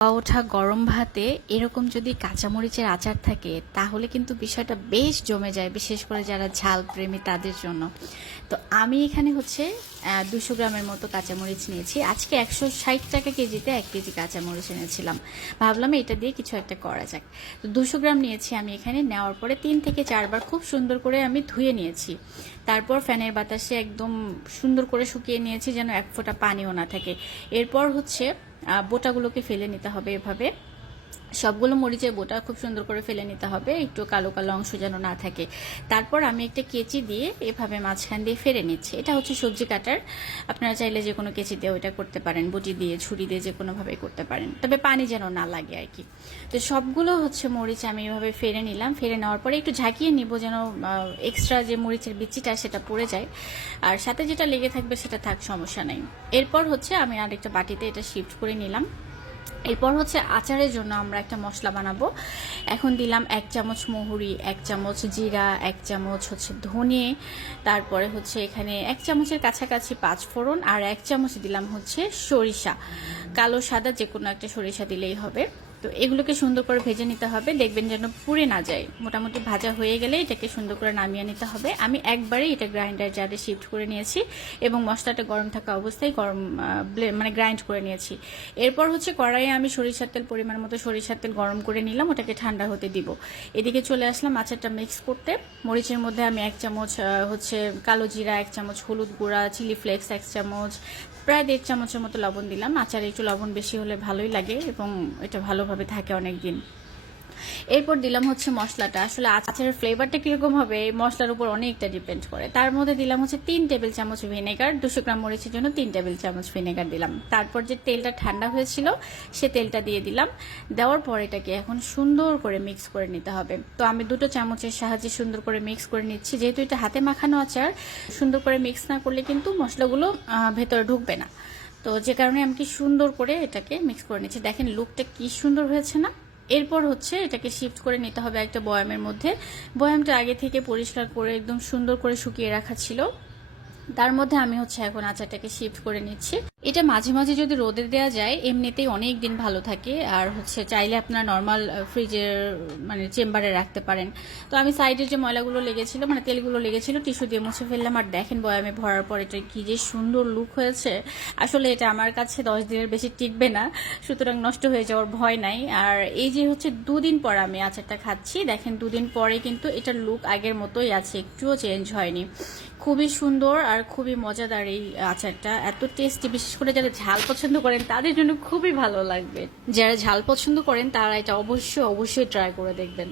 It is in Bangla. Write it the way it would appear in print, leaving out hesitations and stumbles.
ওঠা গরম ভাতে এরকম যদি কাঁচামরিচের আচার থাকে তাহলে কিন্তু বিষয়টা বেশ জমে যায়, বিশেষ করে যারা ঝাল প্রেমী তাদের জন্য। তো আমি এখানে হচ্ছে 200 গ্রামের মতো কাঁচামরিচ নিয়েছি। আজকে 160 টাকা কেজিতে 1 কেজি কাঁচামরিচ এনেছিলাম, ভাবলাম এটা দিয়ে কিছু একটা করা যাক। তো 200 গ্রাম নিয়েছি আমি এখানে। নেওয়ার পরে 3 থেকে 4 বার খুব সুন্দর করে আমি ধুয়ে নিয়েছি। তারপর ফ্যানের বাতাসে একদম সুন্দর করে শুকিয়ে নিয়েছি, যেন এক ফোঁটা পানিও না থাকে। এরপর হচ্ছে বোটাগুলোকে ফেলে নিতে হবে এভাবে। সবগুলো মরিচের বোটা খুব সুন্দর করে ফেলে নিতে হবে, একটু কালো কালো অংশ যেন না থাকে। তারপর আমি একটা কেচি দিয়ে এভাবে মাঝখান দিয়ে ফেলে নিচ্ছি। এটা হচ্ছে সবজি কাটার, আপনারা চাইলে যে কোনো কেচি দিয়ে ওটা করতে পারেন, বটি দিয়ে ছুরি দিয়ে যে কোনোভাবে করতে পারেন, তবে পানি যেন না লাগে আর কি। তো সবগুলো হচ্ছে মরিচ আমি এভাবে ফেলে নিলাম। ফেলে নেওয়ার পরে একটু ঝাঁকিয়ে নিব যেন এক্সট্রা যে মরিচের বিচিটা সেটা পড়ে যায়, আর সাথে যেটা লেগে থাকবে সেটা থাক, সমস্যা নাই। এরপর হচ্ছে আমি আরেকটা বাটিতে এটা শিফট করে নিলাম। এরপর হচ্ছে আচারের জন্য আমরা একটা মশলা বানাবো। এখন দিলাম 1 চামচ মহুরি, 1 চামচ জিরা, 1 চামচ হচ্ছে ধনে, তারপরে হচ্ছে এখানে 1 চামচের কাছাকাছি 5 ফোড়ন, আর 1 চামচ দিলাম হচ্ছে সরিষা, কালো সাদা যে কোনো একটা সরিষা দিলেই হবে। তো এগুলোকে সুন্দর করে ভেজে নিতে হবে, দেখবেন যেন পুড়ে না যায়। মোটামুটি ভাজা হয়ে গেলে এটাকে সুন্দর করে নামিয়ে নিতে হবে। আমি একবারেই এটা গ্রাইন্ডার জারে শিফট করে নিয়েছি এবং মশলাটা গরম থাকা অবস্থায় মানে গ্রাইন্ড করে নিয়েছি। এরপর হচ্ছে কড়াইয়ে আমি সরিষার তেল, পরিমাণ মতো সরিষার তেল গরম করে নিলাম, ওটাকে ঠান্ডা হতে দিব। এদিকে চলে আসলাম আচারটা মিক্স করতে। মরিচের মধ্যে আমি 1 চামচ হচ্ছে কালো জিরা, 1 চামচ হলুদ গুঁড়া, চিলি ফ্লেক্স 1 চামচ, প্রায় 1.5 চামচের মতো লবণ দিলাম। আচারে একটু লবণ বেশি হলে ভালোই লাগে এবং এটা ভালোভাবে থাকে অনেক দিন। এরপর দিলাম হচ্ছে মশলাটা। আসলে আচারের ফ্লেভারটা কিরকম হবে এই মশলার উপর অনেকটা ডিপেন্ড করে। তার মধ্যে দিলাম হচ্ছে 3 টেবিল চামচ ভিনেগার, 200 গ্রাম মরিচের জন্য 3 টেবিল চামচ ভিনেগার দিলাম। তারপর যে তেলটা ঠান্ডা হয়েছিল সে তেলটা দিয়ে দিলাম। দেওয়ার পর এটাকে এখন সুন্দর করে মিক্স করে নিতে হবে। তো আমি 2 চামচের সাহায্যে সুন্দর করে মিক্স করে নিচ্ছি, যেহেতু এটা হাতে মাখানো আচার, সুন্দর করে মিক্স না করলে কিন্তু মশলাগুলো ভেতরে ঢুকবে না। তো যে কারণে আমি কি সুন্দর করে এটাকে মিক্স করে নিচ্ছি। দেখেন লুকটা কি সুন্দর হয়েছে না। এরপর হচ্ছে এটাকে শিফট করে নিতে হবে একটা বয়ামের মধ্যে। বয়ামটা আগে থেকে পরিষ্কার করে একদম সুন্দর করে শুকিয়ে রাখা ছিল, তার মধ্যে আমি হচ্ছে এখন আচারটাকে শিফট করে নিচ্ছি। এটা মাঝে মাঝে যদি রোদে দেওয়া যায় এমনিতেই অনেক দিন ভালো থাকে, আর হচ্ছে চাইলে আপনার নর্মাল ফ্রিজের মানে চেম্বারে রাখতে পারেন। তো আমি সাইডের যে ময়লাগুলো লেগেছিল, মানে তেলগুলো লেগেছিল, টিস্যু দিয়ে মুছে ফেললাম। আর দেখেন বয়ামে ভরার পর এটা কি যে সুন্দর লুক হয়েছে। আসলে এটা আমার কাছে 10 দিনের বেশি টিকবে না, সুতরাং নষ্ট হয়ে যাওয়ার ভয় নাই। আর এই যে হচ্ছে 2 দিন পর আমি আচারটা খাচ্ছি, দেখেন 2 দিন পরে কিন্তু এটার লুক আগের মতোই আছে, একটুও চেঞ্জ হয়নি। খুবই সুন্দর আর খুবই মজাদার এই আচারটা, এত টেস্টি। বিশেষ করে যারা ঝাল পছন্দ করেন তাদের জন্য খুবই ভালো লাগবে। যারা ঝাল পছন্দ করেন তারা এটা অবশ্যই অবশ্যই ট্রাই করে দেখবেন।